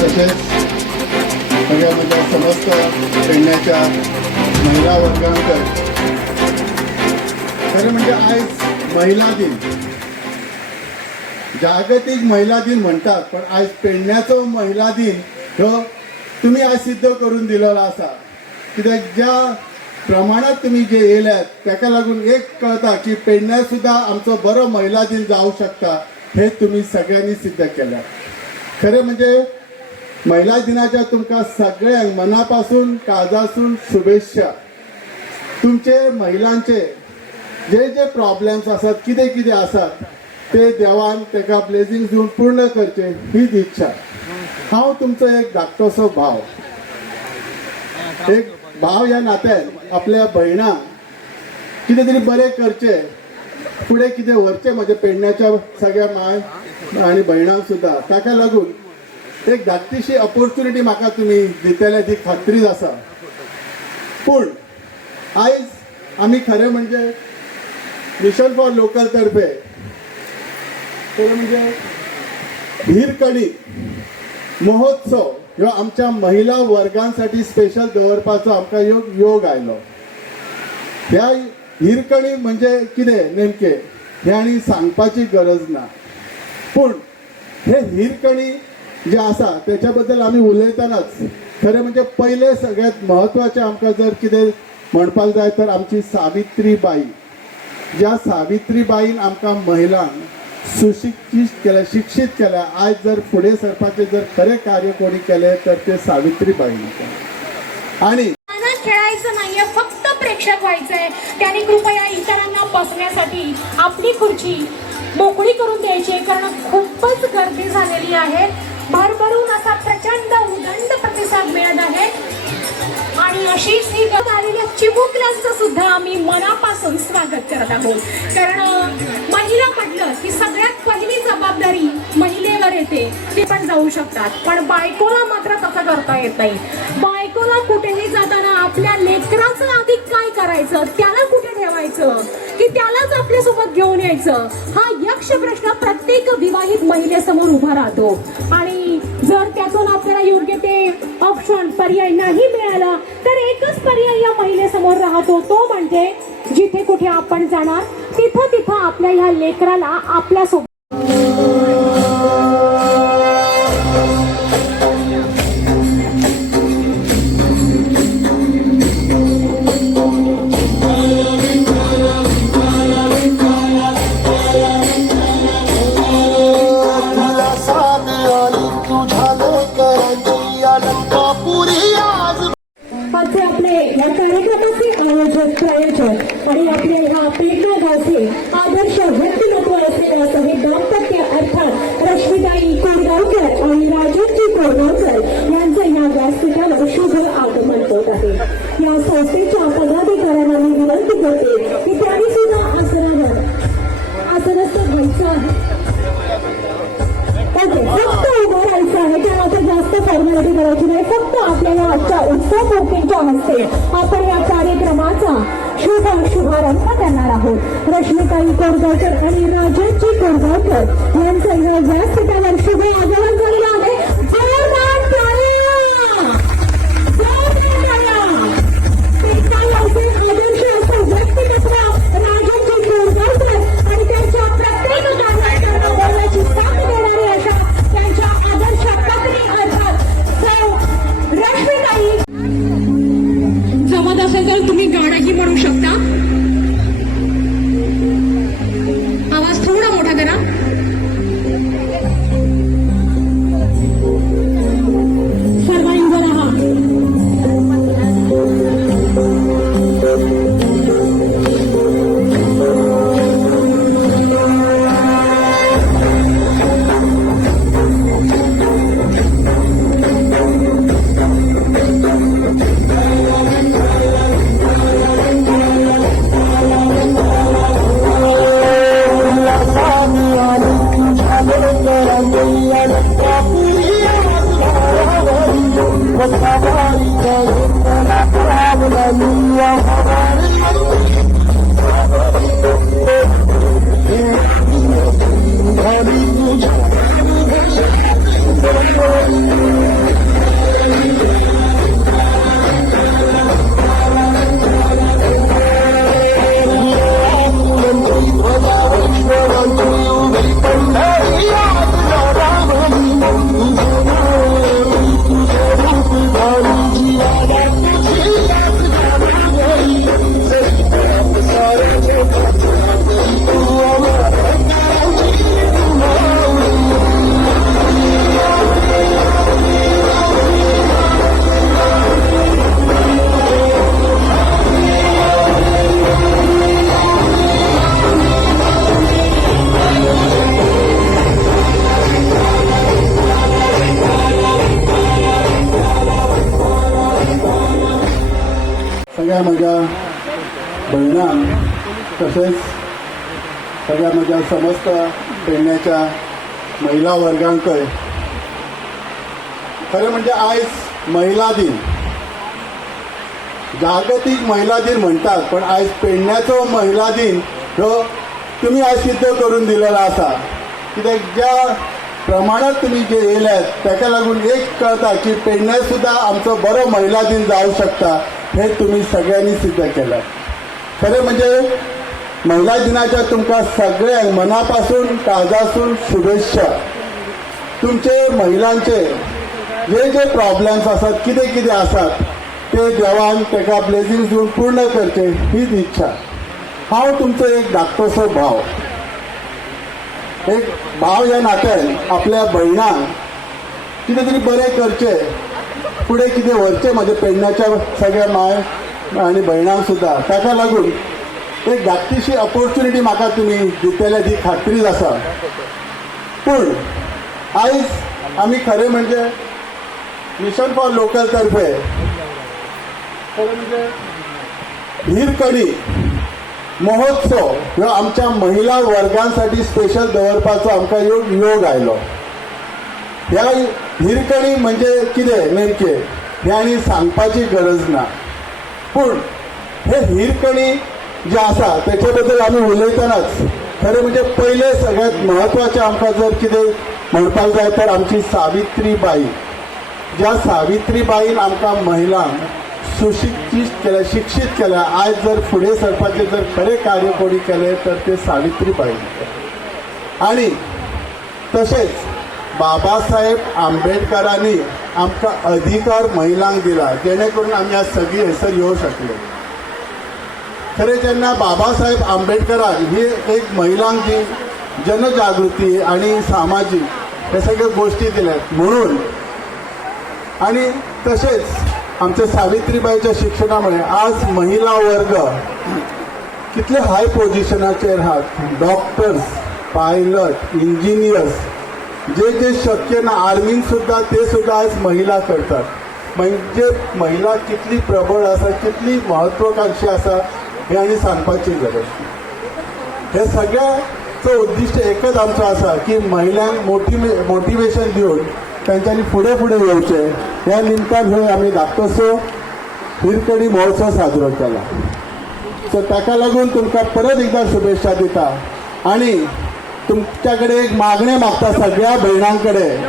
तसेच सगळ्या माझ्या समस्त पेडण्याच्या महिला वर्गांकडे खरं म्हणजे आज महिला दिन, जागतिक महिला दिन म्हणतात, पण आज पेडण्याचो महिला दिन हो तुम्ही आज सिद्ध करून दिलेला असा. कित्याक ज्या प्रमाणात तुम्ही जे येयल्यात ताका लागून एक कळता की पेडण्यात सुद्धा आमचो बरो महिला दिन जाऊ शकता, हे तुम्ही सगळ्यांनी सिद्ध केल्या. खरं म्हणजे महिला दिनाच्या तुमका सगळ्यांक मनापासून काळजासून शुभेच्छा. तुमचे महिलांचे जे जे प्रॉब्लेम्स असतात, कितें कितें असतात, ते देवान तेका ब्लेसिंग दिवन पूर्ण करचे हीच इच्छा. हांव तुमचो एक धाकटोसो भाव, एक भाव ह्या नात्यान आपल्या भयणाक कितें तरी बरें करचें, फुडें कितें व्हरचें म्हज्या पेडण्याच्या सगळ्या माय आनी भयणांक सुद्दां. ताका लागून एक धाकटीशी ऑपॉर्च्युनिटी म्हाका तुमी दितले ती खात्रीच आसा. पूण आयज आमी खरें म्हणजे मिशन फॉर लोकल तर्फे खरें म्हणजे हिरकणी महोत्सव ह्यो आमच्या महिला वर्गांसाठी स्पेशल दवरपाचो आमकां योग आयलो. ह्या हिरकणी म्हणजे कितें नेमकें हें आनी सांगपाची गरज ना. पूण हे हिरकणी जे आसा त्याच्या बद्दल आमी उलयतनाच खरें म्हणजे पयलें सगळ्यात म्हत्वाचें आमकां जर कितें म्हणपाक जाय तर आमची सावित्रीबाई. ज्या सावित्रीबाईन आमकां महिलांक सुशिक्षित केल्या, शिक्षित केल्या. आज जर फुडें सरपाचे जर खरे कार्य कोणी केले तर ते सावित्रीबाईन. आणि खेळायचं नाहीये, फक्त प्रेक्षक व्हायचंय. त्याने कृपया इतरांना बसण्यासाठी आपली खुर्ची मोकळी करून द्यायची, कारण खूपच गर्दी झालेली आहे. भरभरून असा प्रचंड उदंड प्रतिसाद मिळत आहे. आणि अशीच ही आलेल्या चिमुकल्यांचं सुद्धा आम्ही मनापासून स्वागत करत आहोत. कारण महिला म्हटलं की सगळ्यात पहिली जबाबदारी महिलेवर येते. ते पण जाऊ शकतात, पण बायकोला मात्र तसं करता येत नाही. बायकोला कुठेही जाताना आपल्या लेकराचं आधी काय करायचं, त्याला कुठे ठेवायचं, की त्यालाच आपल्यासोबत घेऊन यायचं, हा यक्ष प्रश्न प्रत्येक विवाहित महिलेसमोर उभा राहतो. आणि जर त्यातून आपल्याला योग्य ते ऑप्शन पर्याय नाही मिळाला तर एकच पर्याय या महिलेसमोर राहतो, तो म्हणजे जिथे कुठे आपण जाणार तिथं तिथं आपल्या ह्या लेकराला आपल्यासोबत आणि आपले ह्या पेडणा गावचे आदर्श व्यक्तिमत्व असलेल्या शहीद दाम्पत्य अर्थात रश्मिताई कोरगावकर आणि राजेशजी कोरगावकर यांचं या व्यासपीठावर शुभ आगमन होत आहे. या संस्थेच्या पदाधिकाऱ्यांना मी विनंती करते की त्यांनी सुद्धा आसनस्थ व्हायचं आहे. फक्त उभं राहायचं आहे, त्यामध्ये जास्त फॉर्मॅलिटी करायची नाही. फक्त आपल्याला आजच्या उत्सवमूर्तींच्या हस्ते आपण या कार्यक्रमाचा शुभारंभ करणार आहोत. रश्मिताई कोरगावकर आणि राजेशजी कोरगावकर यांचं या व्यासपीठावर शुभ आगमन झालेलं आहे. आदर्श असं व्यक्तिमत्व राजेशजी कोरगावकर आणि त्यांच्या प्रत्येक कार्यक्रमाला बोलण्याची साथ देणारी अशा त्यांच्या आदर्श पत्नी अर्थात सौ रश्मिताई. जमत असेल तर तुम्ही गाणंही म्हणू शकता. आवाज थोडा मोठा करा. सगळ्या माझ्या बहिणां तसेच सगळ्या माझ्या समस्त पेडण्याच्या महिला वर्गांकय खरें म्हणजे आयज महिला दिन, जागतीक महिला दिन म्हणटात, पण आयज पेडण्याचो महिला दिन ह्यो तुम्ही आज सिद्ध करून दिलेलो आसा. कित्याक ज्या प्रमाणात तुम्ही जे येयल्यात ताका लागून एक कळटा की पेडण्यात सुद्धा आमचो बरो महिला दिन जावं शकता, हे तुम्ही सगळ्यांनी सिद्ध केलं. खरें म्हणजे महिला दिनाच्या तुमकां सगळ्यांक मनापासून काळजासून शुभेच्छा. तुमचे महिलांचे जे जे प्रॉब्लेम्स आसात, कितें कितें आसात, ते देवान ताका ब्लेसिंग्स दिवन पूर्ण करचे हीच इच्छा. हांव तुमचो एक धाकटोसो भाव, एक भाव ह्या नात्यान आपल्या भयणांक कितें तरी बरें करचें, फुडें कितें व्हरचें म्हाज्या पेडण्याच्या सगळ्या माय आनी भयणांक सुद्दां. ताका लागून एक धाकटीशी ऑपॉर्च्युनिटी म्हाका तुमी दितले ती खात्रीच आसा. पूण आयज आमी खरें म्हणजे मिशन फॉर लोकल तर्फे खरें म्हणजे हिरकणी महोत्सव ह्यो आमच्या महिला वर्गांसाठी स्पेशल दवरपाचो आमकां योग आयलो. ह्या हिरकणी म्हणजे कितें नेमके हें आनी सांगपाची गरज ना. पूण हे हिरकणी जे आसा तेचे बद्दल आमी उलयतनाच खरें म्हणजे पयले सगळ्यांत म्हत्वाचें आमकां जर कितें म्हणपाक जाय तर आमची सावित्रीबाई. ज्या सावित्रीबाईन आमकां महिलांक सुशिक्षीत केल्या, शिक्षीत केल्या. आज जर फुडें सरपाचे जर खरे कार्य कोणी केले तर ते सावित्रीबाई. आणि तसेच बाबासाहेब आंबेडकरांनी आमकां अधिकार महिलांक दिला, जेणे करून आमी आज सगळी हयसर येवं शकले. खरें जेन्ना बाबासाहेब आंबेडकरान ही एक महिलांक जी जनजागृती आणि सामाजिक हे सगळ्यो गोष्टी दिल्यात म्हणून, आणि तसेच आमच्या सावित्रीबाईच्या शिक्षणामुळे आज महिला वर्ग कितले हाय पोझिशनाचेर आहात. डॉक्टर्स, पायलट, इंजिनियर्स, जे जे शक्य ना आर्मीन सुद्धा ते सुद्धा आज महिला करतात. म्हणजे महिला कितली प्रबळ आसा, कितली महत्वाकांक्षी आसा हे आनी सांगपाची गरज. हे सगळ्याचो उद्दिश्ट एकच आमचो आसा की महिलांक मोटिवेशन दिवन तांच्यांनी फुडें फुडें येवचें. ह्या निमतान ह्यो आमी धाकटोसो हिरकणी महोत्सव साजरो केला. सो ताका लागून तुमकां परत एकदां शुभेच्छा दिता आणि तुमच्या कडेन एक मागणें मागता सगळ्या भयणां कडेन.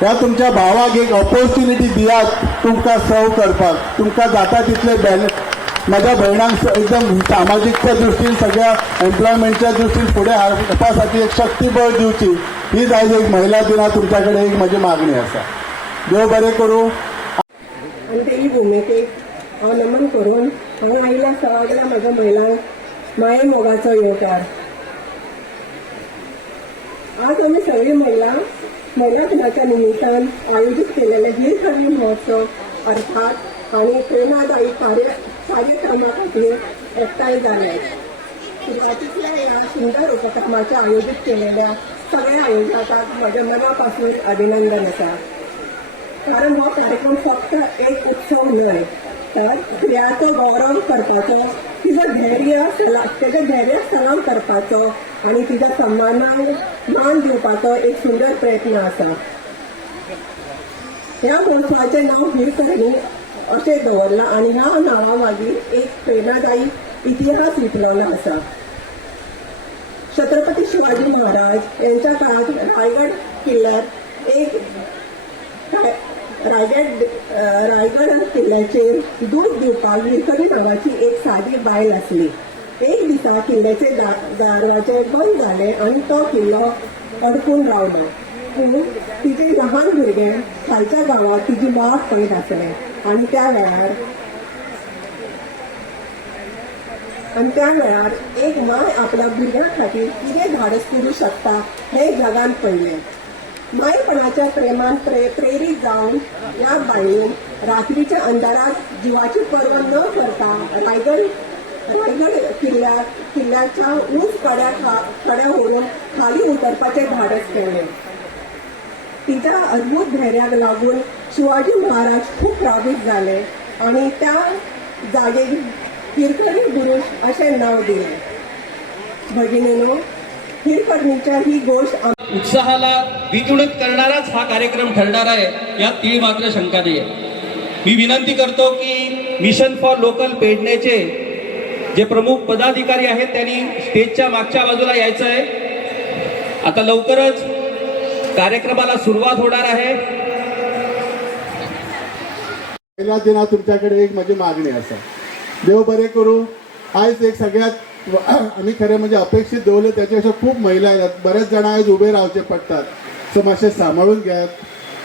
ह्या तुमच्या भावाक एक ऑपॉर्च्युनिटी दियात तुमकां सर्व करपाक. तुमकां जाता तितले माझ्या भयणांक एकदम सामाजिकच्या दृश्टीन सगळ्या एम्प्लॉयमेंटच्या दृश्टीन फुडें हाडपासाठी एक शक्तीबळ दिवची हीच आज एक महिला दिना तुमच्या कडेन एक म्हजी मागणी आसा. देव बरें करूं. आणि तेही भुमिकेक हांव नमन करून हांगा आयिल्ल्या सगळ्या म्हज्या महिलांक माये मोगाचो येवकार. आज आमी सगळी महिला दिनाच्या निमित्तान आयोजीत केलेले हिरकणी महोत्सव अर्थात आणि प्रेरणादायी कार्यक्रमा खातीर एकठांय जाले. सुरवातीतल्या ह्या सुंदर उपक्रमाचे आयोजीत केलेल्या सगळ्या आयोजकांक म्हज्या मनापासून अभिनंदन आसा. कारण हो कार्यक्रम फक्त एक उत्सव न्हय, तर स्त्रियाचो गौरव करपाचो, तेजे धैर्याक सलाम करपाचो आणि तिच्या सन्मानाक मान दिवपाचो एक सुंदर प्रयत्न आसा. ह्या महोत्सवाचें नांव हिरकणी अशें दवरलां आणि ह्या नांवा मागीर एक प्रेरणादायी इतिहास लिपलेलो आसा. छत्रपती शिवाजी महाराज यांच्या काळात रायगड किल्ल्यात रायगड किल्ल्याचेर दूध दिवपाक हिरकणी नावाची एक सादी बायल आसली. एक दिसा किल्ल्याचे दरवाजे बंद झाले आणि तो किल्लो अडकून रावलो. पूण तिचे लहान भुरगे खालच्या गांवात तिची वाट पळयत आसले आणि त्या वेळार एक माय आपल्या भुरग्यां खातीर कितें धाडस करूं शकता हे जगान पळयलें. मायपणाच्या प्रेमान प्रेरीत जावन ह्या बायलेन रात्रीच्या अंधारात जीवाची पर्व न करता रायगड किल्ल्याच्या उंच कड्या व्हरून खाली उतरपाचें धाडस केलें. तिच्या अद्भुत धैर्याक लागून शिवाजी महाराज खूप प्रभावित झाले आणि त्या जागेक हिरकणी बुरुश अशें नाव दिलें. भगिनीनो, हिरकणीच्या ही गोष्ट उत्साहाला द्विगुणित करणाराच हा कार्यक्रम ठरणार आहे, यात तीळ मात्र शंका नाही आहे. मी विनंती करतो की मिशन फॉर लोकल पेडणेचे जे प्रमुख पदाधिकारी आहेत त्यांनी स्टेजच्या मागच्या बाजूला यायचं आहे. आता लवकरच कार्यक्रमाला सुरुवात होणार आहे. पहिल्या दिना तुमच्याकडे एक माझी मागणी असा, देव बरे करू. आयज एक सगळ्यात आम्ही खरे म्हणजे अपेक्षित दवरले त्याच्यापेक्षा खूप महिला आहेत, बरेच जण आयज उभे रावचे पडटात, सो मातशें सांबाळून घेयात.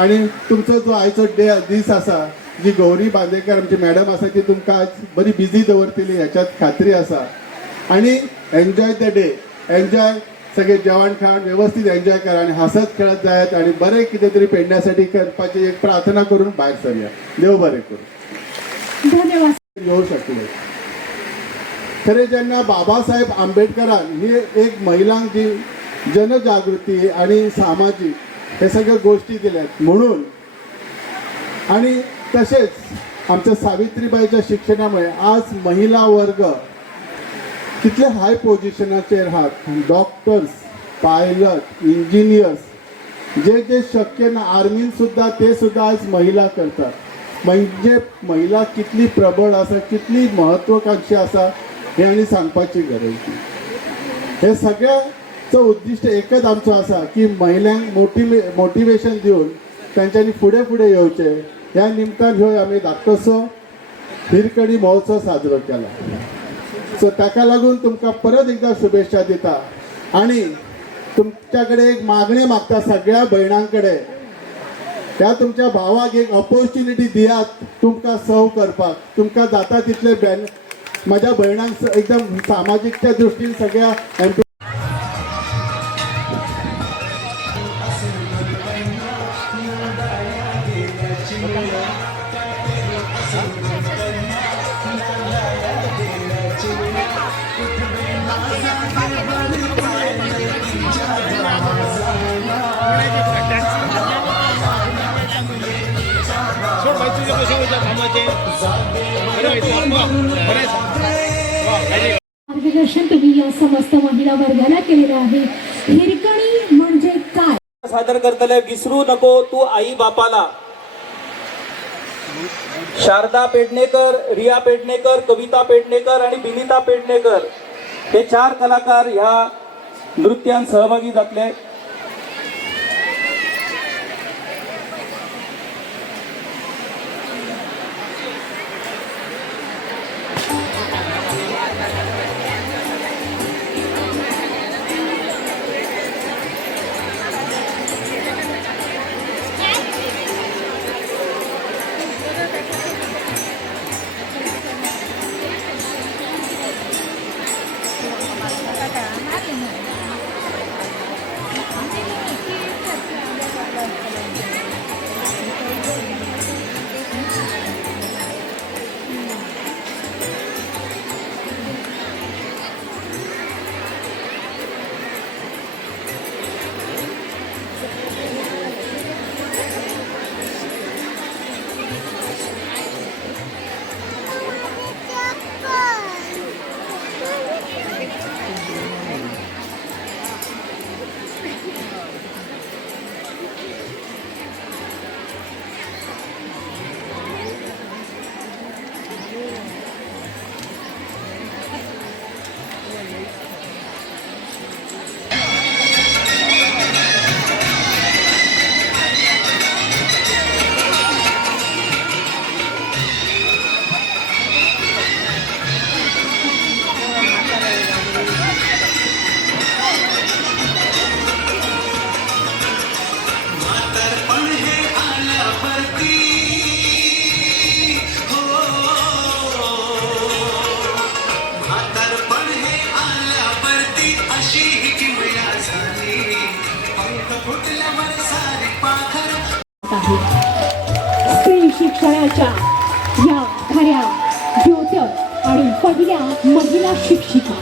आणि तुमचो जो आयचो दीस आसा, जी गौरी बांदेकर आमची मॅडम आसा ती तुमकां आज बरी बिझी दवरतली ह्याच्यात खात्री आसा. आणि एन्जॉय द डे, एन्जॉय सगळे जेवण खाण व्यवस्थित एन्जॉय करा आणि हसत खेळत जायत आणि बरे कितें तरी पेडण्यासाठी करपाची एक प्रार्थना करून भायर सरया. देव बरें करू. धन्यवाद. येऊ शकले. खरे जेन्ना बाबासाहेब आंबेडकरान ही एक महिलांक जी जनजागृती आणि सामाजिक हे सगळ्या गोष्टी दिल्यात म्हणून, आणि तसेच आमच्या सावित्रीबाईच्या शिक्षणामुळे आज महिला वर्ग कितले हाय पोझिशनाचेर आहात. डॉक्टर्स, पायलट, इंजिनियर्स, जे जे शक्य ना आर्मीन सुद्धा ते सुद्धा आज महिला करतात. म्हणजे महिला कितली प्रबळ आसा, कितली महत्वाकांक्षी आसा हे आनी सांगपाची गरज ना. हे सगळ्याचं उद्दिष्ट एकच आमचो आसा की महिलांक मोटिवेशन दिवन तांच्यांनी फुडें फुडें येवचें. ह्या निमतान ह्यो आमी धाकटोसो हिरकणी महोत्सव साजरो केला. सो ताका लागून तुमकां परत एकदा शुभेच्छा दिता आणि तुमच्याकडे एक मागणी मागता सगळ्या भयणां कडेन, त्या तुमच्या भावाक एक ऑपॉर्च्युनिटी दियात तुमकां सर्व करपाक. तुमकां जाता तितले माझ्या भयणांक एकदम सामाजिकच्या दृश्टीन सगळ्या मार्गदर्शन तुम्ही या समस्त महिला वर्गाला केलेलं आहे. हिरकणी म्हणजे काय सादर करतले विसरू नको तू आई बापाला. शारदा पेडणेकर, रिया पेडणेकर, कविता पेडणेकर आणि बिनिता पेडणेकर हे 4 कलाकार ह्या नृत्यात सहभागी जातले. स्त्री शिक्षणाच्या या खऱ्या द्योतक आणि पहिल्या महिला शिक्षिका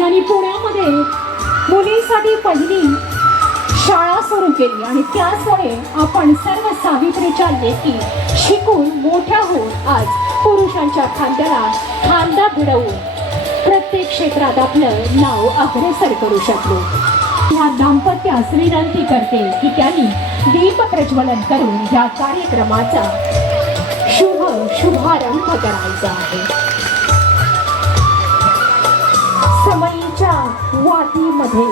यांनी पुण्यामध्ये मुलींसाठी पहिली शाळा सुरू सुरू केली आणि त्याचमुळे आपण सर्व सावित्रीच्या लेकी शिकून मोठ्या होऊन आज पुरुषांच्या खांद्याला खांदा भिडवून प्रत्येक क्षेत्रात आपलं नाव अग्रेसर करू शकलो. ह्या दाम्पत्यास विनंती करते की त्यांनी दीप प्रज्वलन करून या कार्यक्रमाचा शुभारंभ करायचा आहे. समयीच्या वातीमध्ये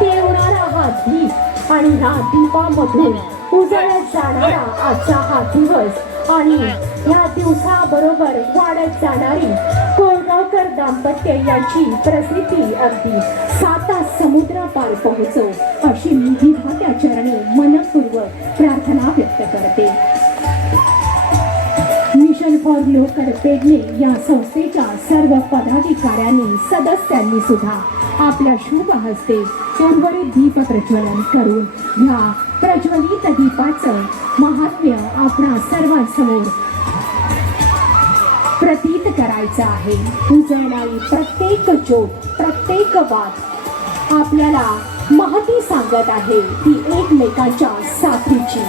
पेवणारा हा दीप आणि ह्या दीपामधून उजळत जाणारा आजचा हा दिवस आणि ह्या दिवसाबरोबर वाढत जाणारी कोळगावकर दाम्पत्य यांची प्रसिद्धी अगदी 7 समुद्रापार पोहोचो अशी मी विधात्या चरणी मनपूर्वक प्रार्थना व्यक्त करते. मिशन फॉर लोकल पेडणे या संस्थेच्या सर्व पदाधिकाऱ्यांनी सदस्यांनी सुद्धा आपल्या शुभ हस्ते उर्वरित दीप प्रज्वलन करून ह्या प्रज्वलित दीपाचं महात्म्य आपणा सर्वांसमोर प्रतीत करायचं आहे. उजळणारी प्रत्येक ज्योत, प्रत्येक वात आपल्याला महती सांगत आहे ती एकमेकांच्या साथीची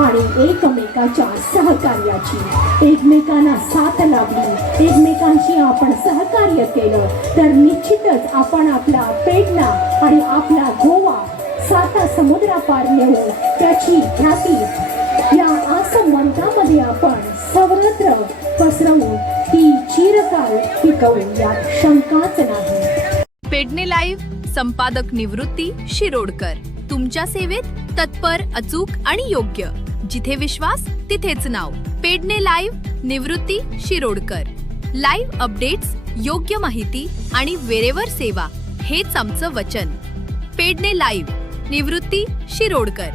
आणि एकमेकांच्या सहकार्याची. एकमेकांना साथ लावली, एकमेकांशी आपण सहकार्य केलं तर निश्चितच आपण आपला पेडणा आणि आपला गोवा 7 समुद्रापार नेऊन त्याची ख्याती या आसमंतामध्ये आपण सर्वत्र पसरवून ती चिरकाल टिकवू यात शंकाच नाही. पेडणे लाईव्ह संपादक निवृत्ती शिरोडकर. तुमच्या सेवेत तत्पर, अचूक आणि योग्य. जिथे विश्वास तिथेच नाव. पेडणे लाईव्ह निवृत्ती शिरोडकर. लाईव्ह अपडेट्स, योग्य माहिती आणि वेरेवर सेवा हेच आमचं वचन. पेडणे लाईव्ह निवृत्ती शिरोडकर.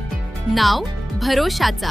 नाव भरोशाचा.